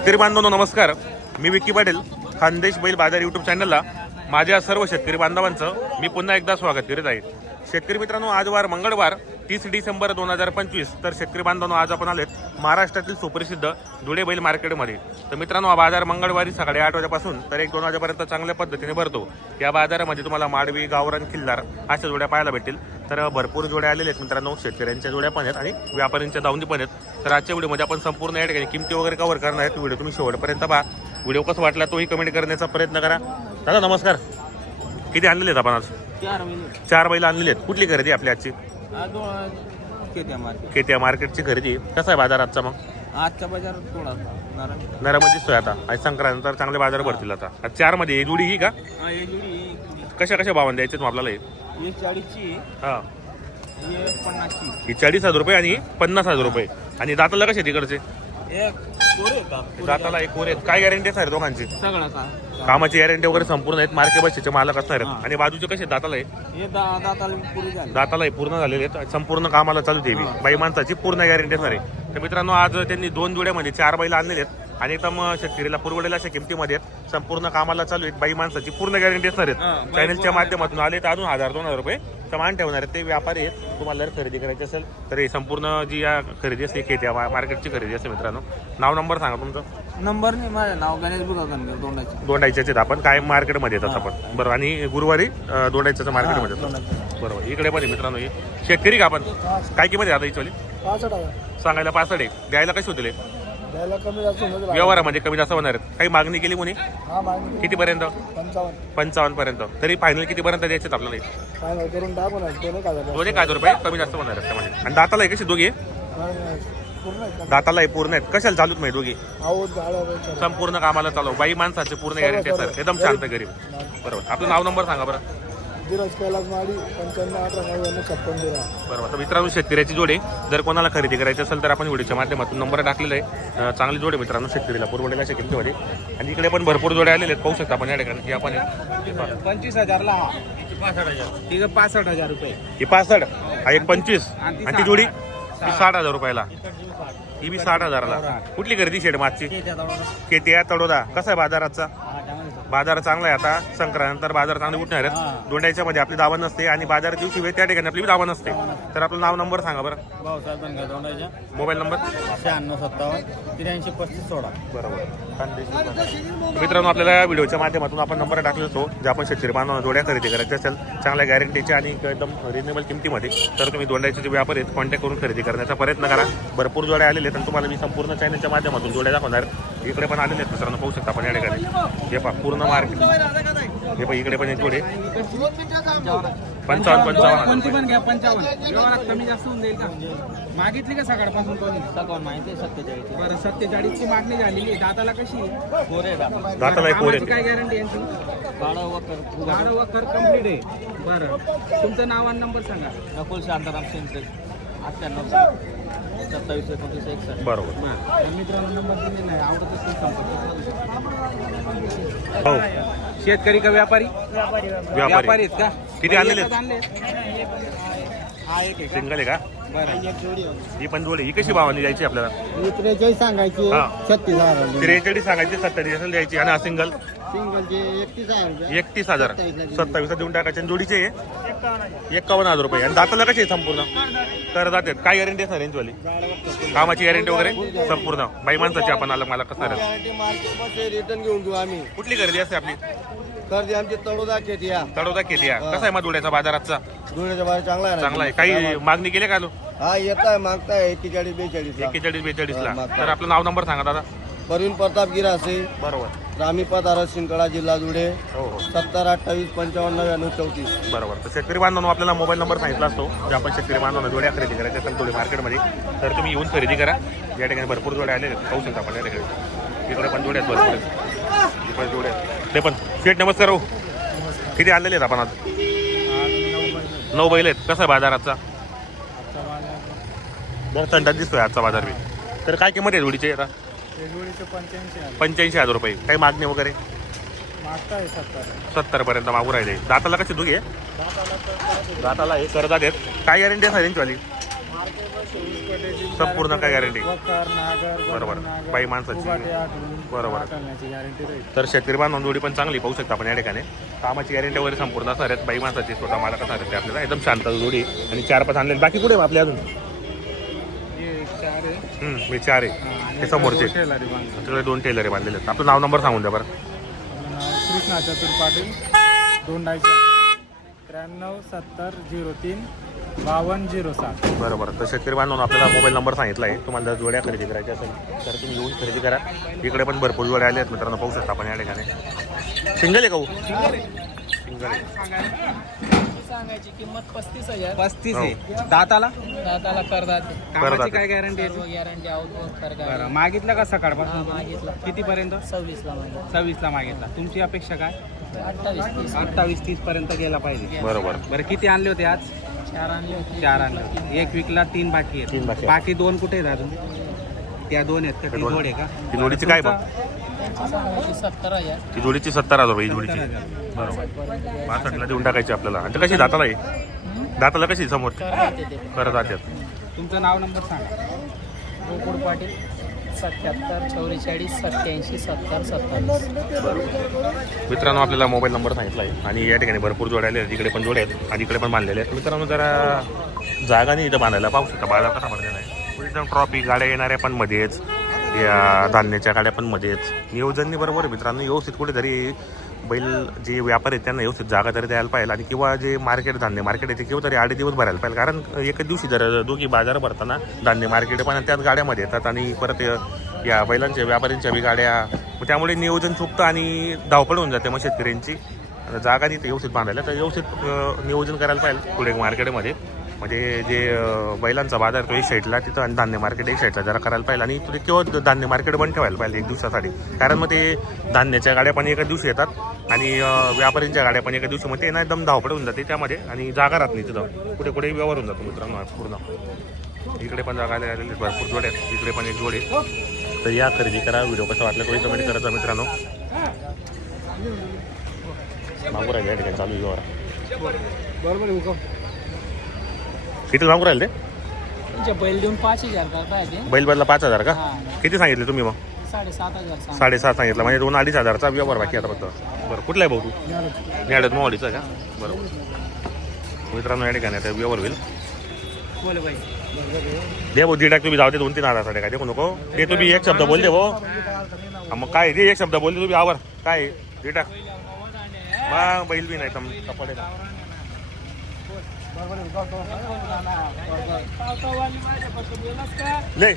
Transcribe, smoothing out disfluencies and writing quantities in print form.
शेतकरी बांधवांनो नमस्कार. मी विक्की पाटील, खानदेश बैल बाजार यूट्यूब चॅनलला माझ्या सर्व शेतकरी बांधवांचं मी पुन्हा एकदा स्वागत करीत आहे. शेतकरी मित्रांनो, आज वार मंगळवार 30 डिसेंबर 2025. तर शेतकरी बांधवांनो, आज आपण आलेत महाराष्ट्रातील सुप्रसिद्ध धुळे बैल मार्केटमध्ये. तर मित्रांनो, हा बाजार मंगळवारी सकाळी 8 वाजल्यापासून तर 1-2 वाजेपर्यंत चांगल्या पद्धतीने भरतो. या बाजारामध्ये तुम्हाला माडवी, गावरान, खिल्लार अशा जोड्या पाहायला भेटतील. तर भरपूर जोड्या आलेल्या आहेत मित्रांनो. शेतकऱ्यांच्या जोड्या पण आहेत आणि व्यापाऱ्यांच्या दावणी पण आहेत. तर आजच्या व्हिडिओमध्ये आपण संपूर्ण या ठिकाणी किमती वगैरे कव्हर करणार आहेत. व्हिडिओ तुम्ही शेवटपर्यंत पहा. व्हिडिओ कसा वाटला तोही कमेंट करण्याचा प्रयत्न करा. दादा नमस्कार. किती आणलेले आहेत आपण आज? 4 बैल आणलेले आहेत. कुठली खरेदी आपली आजची? केटिया मार्केटची खरेदी. कसा आहे बाजार आजचा? मग आजचा बाजार थोडा नरम दिसतोय आता. आज संक्रांत चांगले बाजार भरतील आता. आज 4 मध्ये ही जोडी ही का? कशा कशा भावाने द्यायचे मग आपल्याला? ही 40ची, हा, ही 50ची. ही 40,000 रुपये आणि 50,000 रुपये. आणि दाताला कसे तिकडचे? एक कोरे का? दाताला एक कोरे. काय गॅरंटी आहे दोघांची? सगळा का? कामाची गॅरंटी वगैरे संपूर्ण आहेत. मार्के बसचे मालक असणार आहेत. आणि बाजूचे कसे? दाताला आहे. हे दाताला पुरी झाली. दाताला पूर्ण झालेले आहेत. संपूर्ण कामाला चालू देवी बाई माणसाची पूर्ण गॅरंटी असणार आहे. तर मित्रांनो, आज त्यांनी 2 जोड्यामध्ये 4 बैल आणलेले आहेत आणि एकदम शेतकरीला पुरवडेल अशा किमतीमध्ये आहेत. संपूर्ण कामाला चालू आहेत. बाई माणसाची पूर्ण गॅरंटी असणार आहेत. चॅनलच्या माध्यमातून आले तर अजून 1,000-2,000 रुपये समान ठेवणार आहेत. ते व्यापारी आहेत. तुम्हाला जर खरेदी करायची असेल तर हे संपूर्ण जी या खरेदी असते केटिया मार्केटची खरेदी असते मित्रांनो. नाव नंबर सांगा तुमचं. नंबर नाही, माझं नाव गणेश बुधाधनगर, दोंडाचे. दोंडाईच्याच आपण काय मार्केटमध्ये येतात आपण. बरोबर. आणि गुरुवारी दोंडाईच्याच मार्केटमध्ये येतात. बरोबर. इकडे पण आहे मित्रांनो. हे शेतकरी का आपण? काय किंमत आहे आता हिचवाली? 65,000. सांगायला 65 आहे. द्यायला कशी होतील? द्यायला कमी जास्त होईल. व्यवहारामध्ये कमी जास्त होणार आहेत. काही मागणी केली कोणी? हा, मागणी कितीपर्यंत? 55. पर्यंत. तरी फायनल कितीपर्यंत द्यायचे आपल्याला? फायनल करून टाकू ना. 2,000 रुपये कमी जास्त होणार आहेत त्यामध्ये. आणि दाताला आहे कशी दोघी? पूर्ण आहे का? दाताला आहे पूर्ण आहेत. कशाला चालूत माहिती दोघी? आहोत गाड्या संपूर्ण कामाला चालू. बाई माणसाचे पूर्ण गॅरंटी सर. एकदम शांत गरीब. बरोबर. आपलं नाव नंबर सांगा बरं. धीरज कैलास माडी 95-18-56. बरोबर. तर मित्रांनो, शेतकऱ्याची जोडे जर कोणाला खरेदी करायची असेल तर आपण व्हिडिओच्या माध्यमातून नंबर टाकलेला आहे. चांगली जोडे मित्रांनो शेतकरीला पुरवडेल अशा किमतीमध्ये. आणि इकडे पण भरपूर जोडे आलेले आहेत. पाहू शकता आपण या ठिकाणी. ही आपण 25,000ला 65,000. ठीक आहे, 65,000 रुपये. ही 65 हा एक 25 आणि ती जोडी ही 60,000 रुपयाला. ही बी 60,000ला. कुठली खरेदी शेड मागची? केटिया तडोदा. कसा आहे बाजाराचा? बाजार चांगला आहे. आता संक्रांत बाजार चांगले उठणार आहेत. दोंडाईच्या मध्ये आपली दावा नसते आणि बाजार दिवशी वेळ त्या ठिकाणी आपली दावा नसते. तर आपलं नाव नंबर सांगा बरं. Mobile number 9657-833516. बरोबर. मित्रांनो, आपल्याला व्हिडिओच्या माध्यमातून आपण नंबर टाकले असतो. जे आपण शेतकरी बांधवांना जोड्या खरेदी करायच्या असेल चांगल्या गॅरंटीच्या आणि एकदम रिजनेबल किमतीमध्ये, तर तुम्ही दोंडाईचे जे व्यापारी आहेत कॉन्टॅक्ट करून खरेदी करण्याचा प्रयत्न करा. भरपूर जोड्या आलेले आहेत आणि तुम्हाला मी संपूर्ण चॅनलच्या माध्यमातून जोड्या दाखवणार. इकडे पण आलेले आहेत मित्रांनो. पाहू शकता आपण या ठिकाणी. हे पहा पूर्ण मार्केट. हे पहा इकडे पण एक जोडे 55. कोणती पण घ्या 55. व्यवहारात कमी जास्त होऊन जाईल का? मागितली का सकाळपासून कोणी? सकाळ माहिती 47. बरं, 47ची मागणी झालेली. दाताला कशी? कोरे. दाताला एक कोरे. काय गॅरंटी यांची? गाडा वकर कंप्लीट आहे. बरं, तुमचं नाव आणि नंबर सांगा. नकुल शांताराम शिंदे 98 27 29 61. बरोबर. मित्रांनो, नंबर दिलेला आहे. आवडत असेल संपर्क. हो. शेतकरी का व्यापारी? व्यापारी आहेत का? किती आणलेले आहेत? हा, एक सिंगल आहे का? बरं. ही पण जोडी. ही कशी भावाने द्यायची आपल्याला? 43 सांगायची. हा. 36,000. 43 सांगायची, 70 असेल द्यायची. आणि हा सिंगल सिंगलचे 31,000. 31,000. 27 देऊन टाकायचे. आणि जोडीचे 51,000 रुपये. आणि दाताला कशी आहे संपूर्ण? तर जातात. काय गॅरंटी असणार यांचीवाली? कामाची गॅरंटी वगैरे संपूर्ण बाई माणसाची आपण आलं मला कसं रिटर्न घेऊन घेऊ आम्ही. कुठली खरेदी असते आपली? खरेदी आमची तळोदा केटिया. तडोदा केटिया. कसा आहे मग जोड्याचा बाजाराचा? धुळ्याच्या बाहेर चांगला आहे. चांगला आहे. काही मागणी केली का? हा, येत आहे. मागताय 41-42. 41-42 ला. तर आपलं नाव नंबर सांगा दादा. परवीन प्रताप गिरासे, बरोबर. रामीपत आरस शिंकडा, जिल्हा धुळे. हो हो 70-28-55-99-34. बरोबर. तर शेतकरी बांधवांनो, आपल्याला मोबाईल नंबर सांगितला असतो. जे आपण शेतकरी बांधवांना जोड्या खरेदी करायच्या असेल थोडी मार्केटमध्ये, तर तुम्ही येऊन खरेदी करा. या ठिकाणी भरपूर जोड्या आलेले आहेत. पाहू शकता आपण या ठिकाणी. इकडे पण जोड्या आहेत भरपूर आहेत. इकडे जोड्या आहेत. ते पण शेठ नमस्कार. हो, किती आणलेले आहेत आपण आज? 9 बैल आहेत. कसा आहे बाजाराचा? बरं थंडात दिसतोय आजचा बाजार बी. तर काय किंमत आहे जोडीची आता? 85,000 रुपये. काही मागणी वगैरे? 70 पर्यंत मागू राहिले. दाताला कशी दुगी आहे? दाताला हे करदात आहेत. काय गॅरंटी आहे सायलेंटवाली? संपूर्ण काय गॅरंटी? वकर, नागर, बरोबर. नागर, बाई माणसाची. उभाटे आढळून बरोबर. हाकलण्याची गॅरंटी राहील. तर शेतकरी बांधव जोडी पण चांगली पाहू शकता आपण या ठिकाणी. कामाची गॅरंटी वगैरे संपूर्ण असणार आहेत. बाई माणसाची स्वतः मला कसं आहे आपल्याला एकदम शांत जोडी आणि 4-5 आणले. बाकी कुठे आहे आपले अजून? हे 4 आहे. मी 4 आहे. आणि हे समोरचे टेलरी बांधले. तिकडे 2 टेलर बांधलेले आहेत. आपलं नाव नंबर सांगून द्या बरं. आपलं नाव कृष्णा चतुर पाटील, दोंडाईचा 93 70 03 52 07. बरोबर. तर शेतकरी बांधवांना आपल्याला मोबाईल नंबर सांगितला आहे. तुम्हाला जर जोड्या खरेदी करायच्या असेल तर तुम्ही येऊन खरेदी करा. इकडे पण भरपूर जोड्या आल्या आहेत मित्रांनो, पाहू शकता आपण या ठिकाणी. सिंगल आहे का हो? सिंगल आहे. सांगायची किंमत 35,000. 35 हो. आहे. दाताला दाताला करदाते. कामाची काय गॅरंटी आहे? गॅरंटी आउटवर खरं बरं, मागितलं का सकाळपासून? मागितला कितीपर्यंत? 26ला मागितला. 26ला मागितला. तुमची अपेक्षा काय? 28-30. 28-30 पर्यंत गेला पाहिजे. बरोबर. बरं, किती आणले होते आज? 4 आणले होते. 4 आणले होते. 1 विकला, 3 बाकी तीन बाकी आहेत. आहेत. बाकी 2 कुठे आहेत अजून? त्या 2 आहेत का? ती दोन. जोड आहे का? ती जोडीची काय भाव? त्यांची सांगायची 70,000. ती जोडीची 70,000 रुपये ही जोडीची. 70,000. बरोबर. 65ला देऊन टाकायची आपल्याला. आणि ते कशी दाताला आहे? दाताला कशी समोर करदाते ते. करत जातात? तुमचं नाव नंबर सांगा. गोकुळ पाटील 77 44 87 70 27. मित्रांनो आपल्याला मोबाईल नंबर सांगितला आहे आणि या ठिकाणी भरपूर जोड्या आहेत. इकडे पण जोड्या आहेत आणि इकडे पण बांधलेले आहेत. मित्रांनो जरा जागा नाही इथं बांधायला, पाहू शकता बाजार कसा बांधलेला आहे. एकदम ट्रॉफी गाड्या येणाऱ्या पण मध्येच, या धान्याच्या गाड्या पण मध्येच. नियोजननी बरोबर आहे मित्रांनो. व्यवस्थित कुठेतरी बैल जे व्यापारी आहेत त्यांना व्यवस्थित जागा तरी द्यायला पाहिजे आणि किंवा जे मार्केट धान्य मार्केट आहे ते किंवा तरी 8 दिवस भरायला पाहिजे. कारण एकच दिवशी जर दोघी बाजार भरताना धान्य मार्केट पण त्याच गाड्यामध्ये येतात आणि परत या बैलांच्या व्यापाऱ्यांच्या बी गाड्या, त्यामुळे नियोजन चुकतं आणि धावपळ होऊन जाते मग शेतकऱ्यांची. जागा नाही तर व्यवस्थित बांधायला तर व्यवस्थित नियोजन करायला पाहिजे पुढे मार्केटमध्ये. म्हणजे जे बैलांचा बाजार तो एक साईडला तिथं आणि धान्य मार्केट एक साईडला जरा करायला पाहिजे आणि तुला किंवा धान्य मार्केट बंद ठेवायला पाहिजे एक दिवसासाठी. कारण मग ते धान्याच्या गाड्या पण एका दिवशी येतात आणि व्यापाऱ्यांच्या गाड्या पण एका दिवशी, मग ते ना एकदम धावपळ होऊन जाते त्यामध्ये आणि जागा राहत नाही तिथं. कुठे कुठे व्यवहार होऊन जातो मित्रांनो पूर्ण. इकडे पण जागा आलेली भरपूर जोडे आहेत. इकडे पण एक जोडे. तर या खरेदी करा. व्हिडिओ कसा वाटला तो कमेंट करायचा मित्रांनो. मागू राहिले या ठिकाणी चालू व्यवहार. बरोबर. किती मागू राहिले ते? तुमच्या बैल देऊन 5,000 करताय ते. बैल बदला 5,000 का? हा. किती सांगितले तुम्ही मग? 7,500 सांग. 7.5 सांगितलं म्हणजे 2-2.5 हजारचा व्यवहार बाकी आता फक्त. बरं, कुठला आहे भाऊ तू? मॅडम मोवाडीचा का? बरोबर. मित्रांनो या ठिकाणी आता व्यवहार होईल. बोल बाई. दे भाऊ दीड तुम्ही जाऊ दे 2-3 हजारासाठी काय देखू नको. ते तुम्ही एक शब्द बोलले भाऊ. मग काय ते एक शब्द बोलले तुम्ही आवर काय दीड टाक मग बैल बी नाही कपडे ले